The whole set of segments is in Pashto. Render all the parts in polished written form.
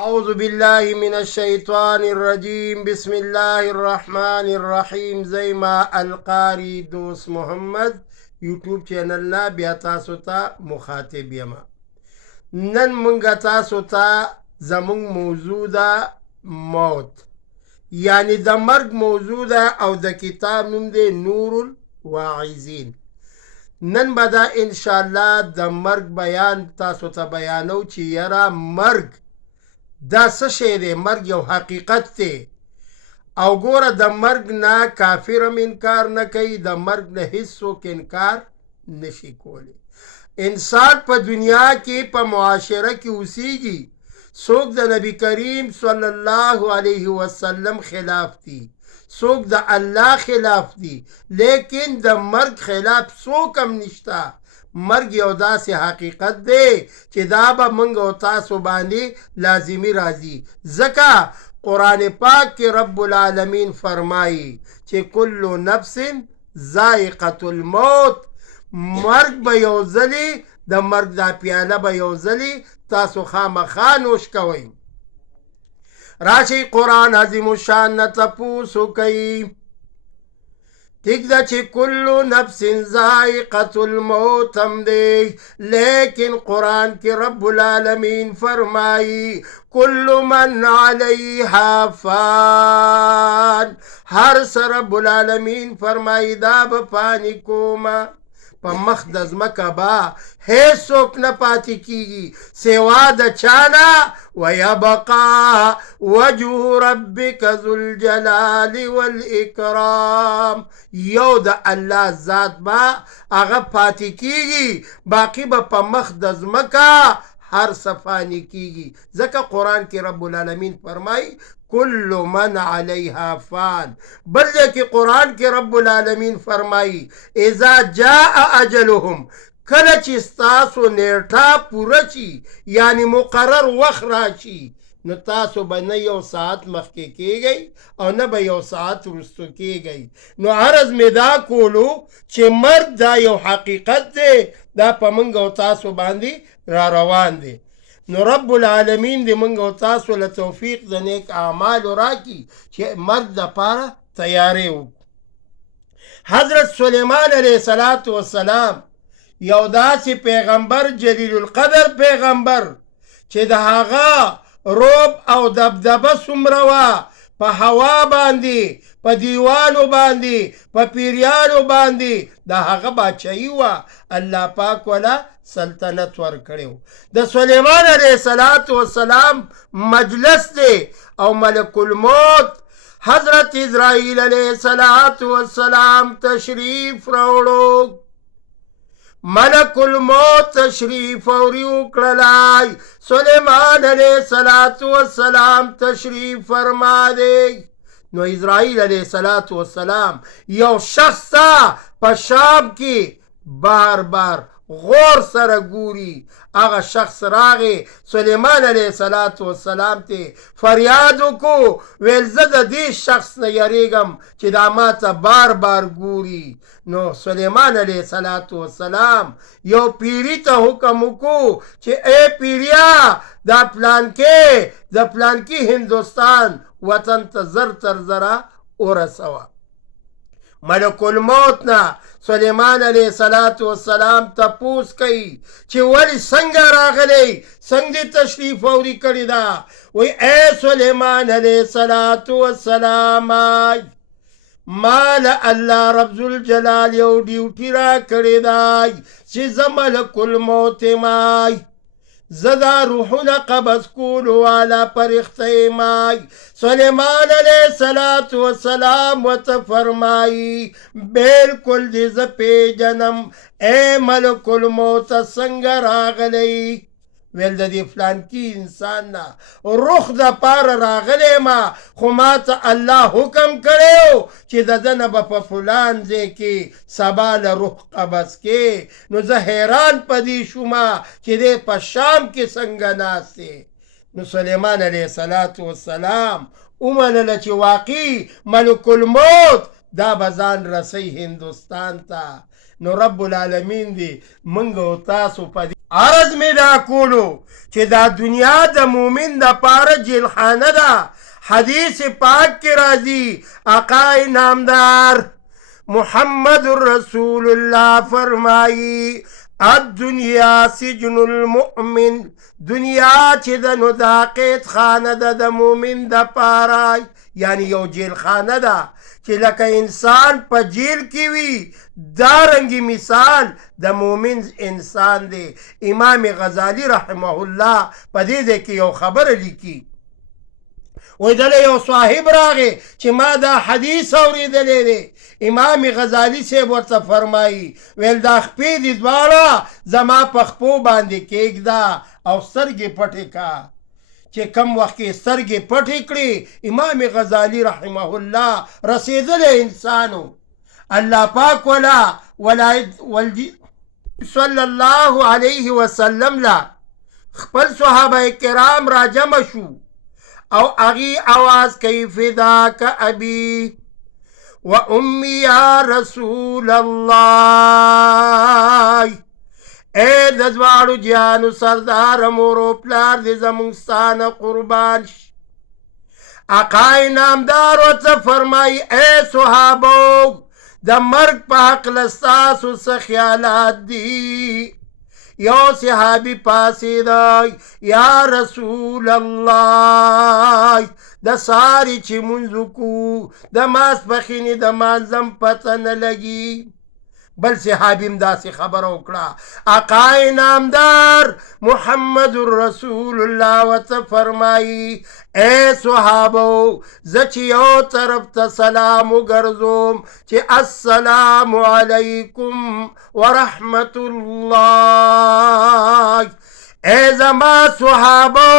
أعوذ بالله من الشيطان الرجيم بسم الله الرحمن الرحيم. زي ما القاري دوست محمد یوټیوب چینل نا بیا تاسو ته مخاطب یم. نن مونږ تاسو ته زمونږ موضوع ده موت، یعنی د مرګ موضوع ده او د کتاب نوم دی نور الواعظین. نن به دا انشاءالله د مرګ بیان تاسو ته بیانو چې یاره مرګ دا څه شی دی. مرګ یو حقیقت دی او ګوره د مرګ نه کافر هم انکار نه کوي، د مرګ نه هیڅوک انکار نشي کولی. انسان په دنیا کې په معاشره کې اوسیږي، څوک د نبی کریم صلی الله علیه وسلم خلاف دي، څوک د الله خلاف دي، لیکن د مرګ خلاف څوک هم نشته. مرګ یو داسې حقیقت دی چې دا به موږ او تاسو باندې لازمي راځي. ځکه قرآن پاک کې رب العالمین فرمایي چې کل نفس ذائقة الموت، مرګ به یو ځلې، د مرګ دا پیاله به یو ځلې تاسو خامخا نوش کوئ. راشي قرآن عظیم الشان نه تپوس وکئ. ٹھیک دا چې کل نفس ذائقة الموت هم دی، لیکن قرآن کی رب العالمین فرمائی کل من علیها فان، ہر سر رب العالمین فرمائی دا بپانی کوما په مخ د ځمکه به هیڅوک نه پاتې کیږي سوا د چانا ویبقا وجه ربک ذو الجلال والاکرام، یو د الله ذات به هغه پاتې کیږي، باقی به په مخ د ځمکه هر صفانی کیږي. ځکه قرآن کې رب العالمین فرمای کل من علیها فان. بل کې قرآن کې رب العالمین فرمای اذا جاء اجلهم، کله چې ستاسو نیټه پوره شي یعنی مقرر وخت راشي، نو تاسو به نه یو ساعت مخکې کیږئ او نه به یو ساعت وروستو کیږئ. نو عرض مې دا کولو چې مرګ دا یو حقیقت دی، دا په موږ او تاسو باندې را روان دی. نو رب العالمین دې موږ او تاسو له توفیق د نیک اعمالو راکړي چې مرګ دپاره تیاری وکړو. حضرت سلیمان علیه السلام یو داسې پیغمبر، جلیل القدر پیغمبر، چې د هغه روب او دبدبه څومره وه په هوا باندې، په دیوانو باندې، په پیریانو باندې، د هغه باچهي وه. الله پاک ولا سلطنت ورکړی. د سلیمان علیه السلام مجلس دی او ملک الموت حضرت اسرائیل علیه السلام تشریف راوړو. ملک الموت تشریف اوری وکړلای، سلیمان علیه السلام تشریف فرما دی. نو اسرائیل علیه السلام یو شخص په شام کې بار بار غور سره ګوري. هغه شخص راغی سلیمان علیه السلام ته فریاد وکړو، ویل زه د دې شخص نه یریږم چې دا ما ته بار بار ګوري. نو سلیمان علیه السلام یو پیری ته حکم وکړو چې ای پیریا، دا پلانکې د پلانکي هندوستان وطن ته زر تر زره ورسوه. ملک الموت نه سلیمان علیه السلام تپوس کوي چې ولی څنګه راغلی، څنګه تشریف اوری کړی دا. وی ای سلیمان علیه السلام، ما له الله رب ذوالجلال یو ډیوټي را کړی دی چې زه ملک الموت مای، زه دا روحونه قبض کولو والا فرښته مای. سلیمان علیه السلام ورته فرمایي بلکل دې زه پیژنم، ای ملک الموت څنګه راغلی؟ ویل د دې فلانکي انسان نه روح دپاره راغلی ما، خو ما ته الله حکم کړی چې د ده نه به په فلان ځای کې سبا له روح قبض کې. نو زه حیران په دې شومه چې دی په شام کې څنګه ناست دی. نو سلیمان علیه السلام ومنله چې واقعي ملک الموت دا به ځان رسی هندوستان ته. نو رب العالمین دی موږ او تاسو په عرض می دا کولو چې دا دنیا د مومن د پاره جیلخانه ده. حدیث پاک کی راضی آقای نامدار محمد رسول اللہ فرمائی الدنیا سجن المؤمن، دنیا چې د نو دا قید خانه ده د مومن د پاره، یعنی یو جیل خانه ده چې لکه انسان په جیل کې وي دارنګي مثال د مومن انسان دی. امام غزالی رحمه الله په دې کې یو خبره لیکي، وی دله یو صاحب راغی چې ما دا حدیث اوریدلی دی. امام غزالی صاحب ورته فرمایي ویل دا خپې دي دواړه زما په خپو باندې کېږده او سترګې پټې کا. چې کم وخت کې سترګې پټې کړې امام غزالی رحمه الله رسېدلی انسانو. الله پاک ولا صلی الله علیه وسلم لا خپل صحابه کرام را جمع شو او اغي आवाज کوي فداک ابي و امي یا رسول الله، اے د دواړو جانو سردار مورو پلار دې زمونږ ستانه قربان شي. آقای نامدار ورته فرمایي اے صحابو د مرګ په هکله ستاسو څه خیالات دي؟ یو صحابي پاسېدی یا رسول الله د ساري چې مونځ وکړو د ماسپښینې د مانځم پته نه لګي. بل صحابي هم داسې خبره وکړه. آقای نامدار محمد رسول الله ورته فرمایي اے صحابو زه چې یو طرف ته سلام وګرځوم چې السلام علیکم ورحمت الله، اے زما صحابو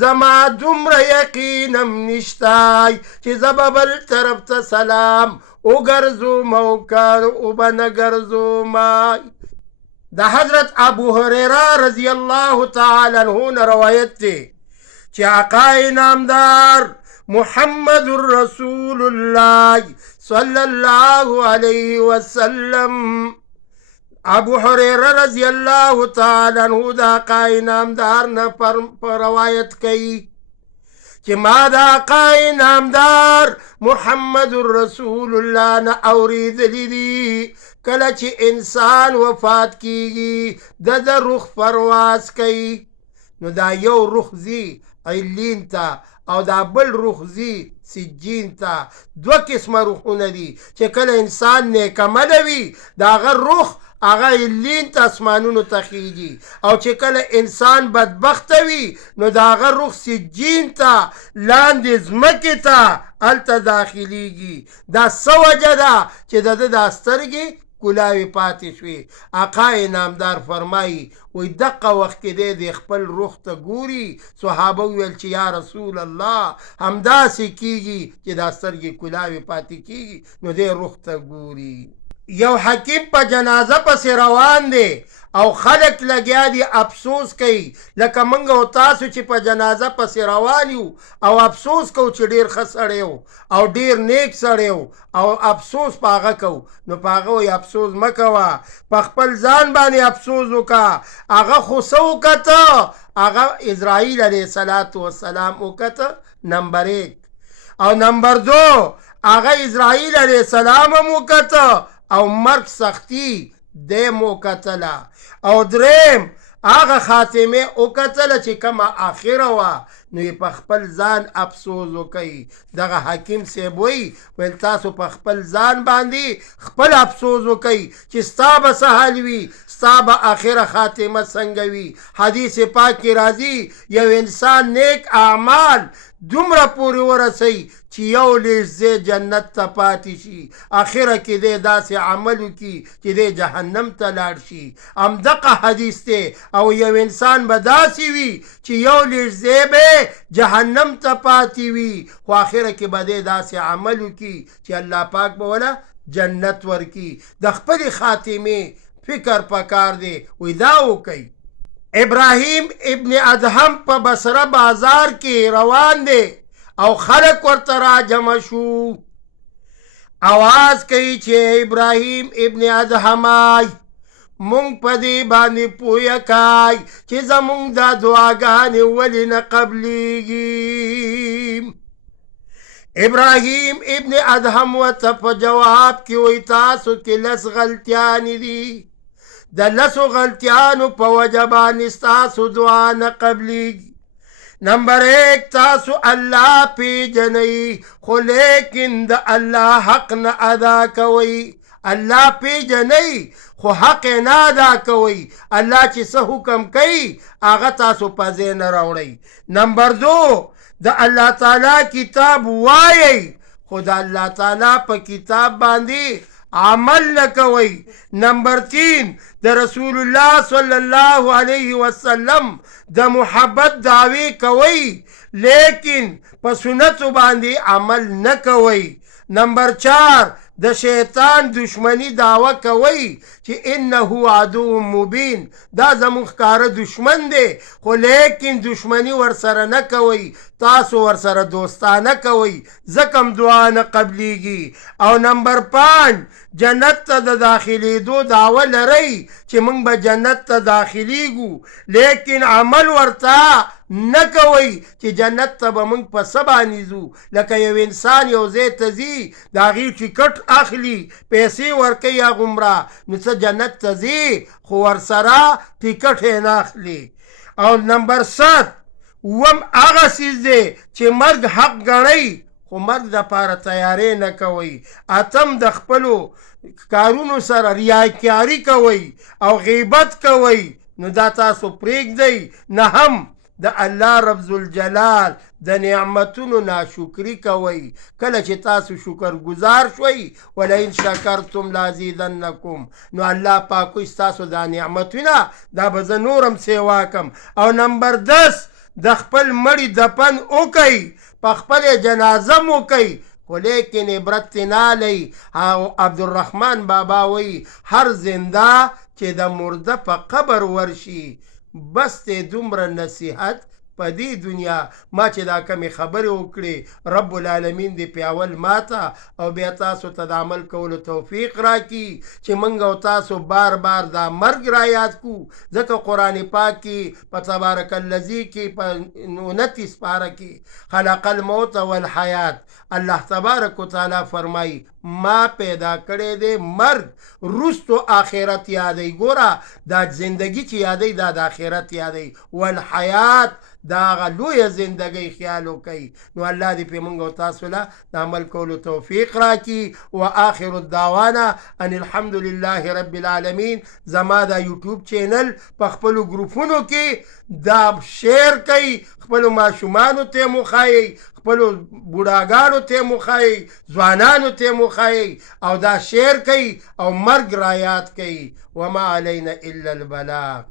زما دومره یقینم نشتای چې زه به بل طرف ته سلام وګرځوم او کار وبه ګرځوم. د حضرت ابو هريره رضی الله تعالی عنه نه روایت دی چې آقای نامدار محمد رسول الله صلی الله علیه وسلم ابو هريره رضی الله تعالی عنه د آقای نامدار نه پر روایت کوي چې ما د آقای نامدار محمد رسول الله نه اوریدلی دي کله چې انسان وفات کیږي د روح پرواز کوي نو دا یو روح ځي علیین ته او دا بل روح ځي سجین ته. دوه قسمه روحونه دي چې کله انسان نیکعمله وي د هغه روح هغه علیین ته اسمانونو ته خیږي، او چې کله انسان بدبخته وي نو د هغه روح سجین ته لاندې ځمکې ته هلته داخلیږي. دا څه وجه ده چې د ده دا سترګې کلاوی پاتې شوې. آقای نامدار فرمایي وی دقه وخت کې دی خپل روح ته ګوري. صحابه ویل چې یا رسول الله همداسې کیږي چې دا سترګې کلاوی پاتې کیږي نو دی روح ته ګوري. یو حکیم په جنازه پسې روان دی او خلق لګیا دي افسوس کوي لکه موږ او تاسو چې په جنازه پسې روان یو او افسوس کو چې ډیر ښه سړی و او ډیر نیک سړی و او افسوس په هغه کو. نو په هغه وایي افسوس مه کوه، په خپل ځان باندې افسوس وکړه. هغه خو څه وکړه؟ هغه اسرائیل علیه السلام وکړه نمبر 1، او نمبر 2 هغه اسرائیل علیه السلام هم وکړه او مرګ سختی دی مو کتله، او دریم هغه خاتمه وکتله چې کومه آخره وه نو یې په خپل ځان افسوس وکوي. دغه حکیم صاحب وایي ویل تاسو په خپل ځان باندې خپل افسوس وکوي چې ستا به څه حال وي، ستا به آخره خاتمه څنګه وي. حدیث پاک کې راځي یو انسان نیک اعمال دومره پورې ورسوي چې یو لږ جنت ته پاتې شي، آخره کې دی داسې عمل وکړي چې دی جهنم ته لاړ شي. همدغه حدیث دی. او یو انسان به داسې وي چې یو لږ به جهنم ته پاتې وي خو آخره کې به دی داسې عمل وکړي چې الله پاک به وله جنت ورکړي. د خپلې خاتمې فکر پکار دی. وی دا وکړي. ابراهیم ابن ادهم په بصره بازار کې روان دی او خلق ورته را جمع شو. आवाज کوي چې ابراهیم ابن ادهم مونږ په دې باندې پوهه کای چې زمونږ دا دعاګانې ولې نه قبلیږي. ابراهیم ابن ادهم ورته په جواب کې وایي تاسو کې لس غلطیانې دي، د لسو غلطیانو په وجه باندې ستاسو دعا نه قبلیږي. نمبر 1 تاسو الله پیژنئ خو لیکن د الله حق نه ادا کوئ. الله پیژنئ خو حق نه ادا کوئ. الله چې څه حکم کوي هغه تاسو په ځای نه راوړئ. نمبر 2 د الله تعالی کتاب وایئ خو د الله تعالی په کتاب باندې عمل نه کوئ. نمبر 3 د رسول الله صلی الله علیه وسلم د محبت دعوی کوئ لیکن په سنتو باندې عمل نه کوئ. نمبر 4 د شیطان دشمنی دعوه کوي چې انه عدو مبین، دا زموږ ښکاره دشمن دی خو لیکن دشمنی ورسره نه کوي، تاسو ورسره دوستانه کوي ځکه دعا نه قبلیږي. او نمبر 5 جنت ته د داخلېدو دعوه لرئ چې موږ به جنت ته داخلیږو لیکن عمل ورته نه کوئ چې جنت ته به موږ په څه باندې ځو. لکه یو انسان یو ځای ته ځي د هغې ټیکټ اخلي پیسې ورکوي هغومره نو څه جنت ته ځي خو ورسره ټیکټ یې نه اخلي. او نمبر 7 اووم هغه څیز دی چې مرګ حق ګڼئ خو مرګ دپاره تیاری نه کوئ. اتم د خپلو کارونو سره ریاکاري کوئ او غیبت کوئ نو دا تاسو پرېږدئ. نهم د الله رب ذوالجلال د نعمتونو ناشکري کوئ. کله چې تاسو شکر گزار شوئ ولئن شکرتم لازیدنکم نو الله پاک وایي ستاسو دا نعمتونه دا به زه نورم سیوا کم. او نمبر 10 د خپل مړي دفن وکئ په خپل جنازه مو کوئ خو لیکن عبرت نالئ. او عبدالرحمن بابا وایي هر زنده چې د مرده په قبر ورشي بس ته دومره نصیحت په دې دنیا ما چې دا کمې خبرې وکړې رب العالمین دې پیاول ماته او بیا تاسو ته د عمل کولو توفیق راکړي چې موږ او تاسو بار بار دا مرګ را یاد کو. ځکه قرآن پاک کې په تبارک الذی کې په 29 پاره کې خلق الموت والحیات الله تبارک وتعالی فرمایي ما پیدا کړی دی مرګ رستو آخرت یادی. ګوره دا زندگی چې یادی دا د آخرت یادی والحیات دا هغه لویه زندګۍ خیال وکئ. نو الله دې پې موږ او تاسو له د عمل کولو توفیق راکړي. وآخر الدعوانا ان الحمد لله رب العالمین. زما دا یوټیوب چینل په خپلو ګروپونو کې دا شیر کوئ، خپلو ماشومانو ته مو ښایئ، خپلو بوډاګانو ته مو ښایئ، ځوانانو ته مو ښایئ او دا شیر کوئ او مرګ را یاد کوئ. وما علینا الا البلاغ.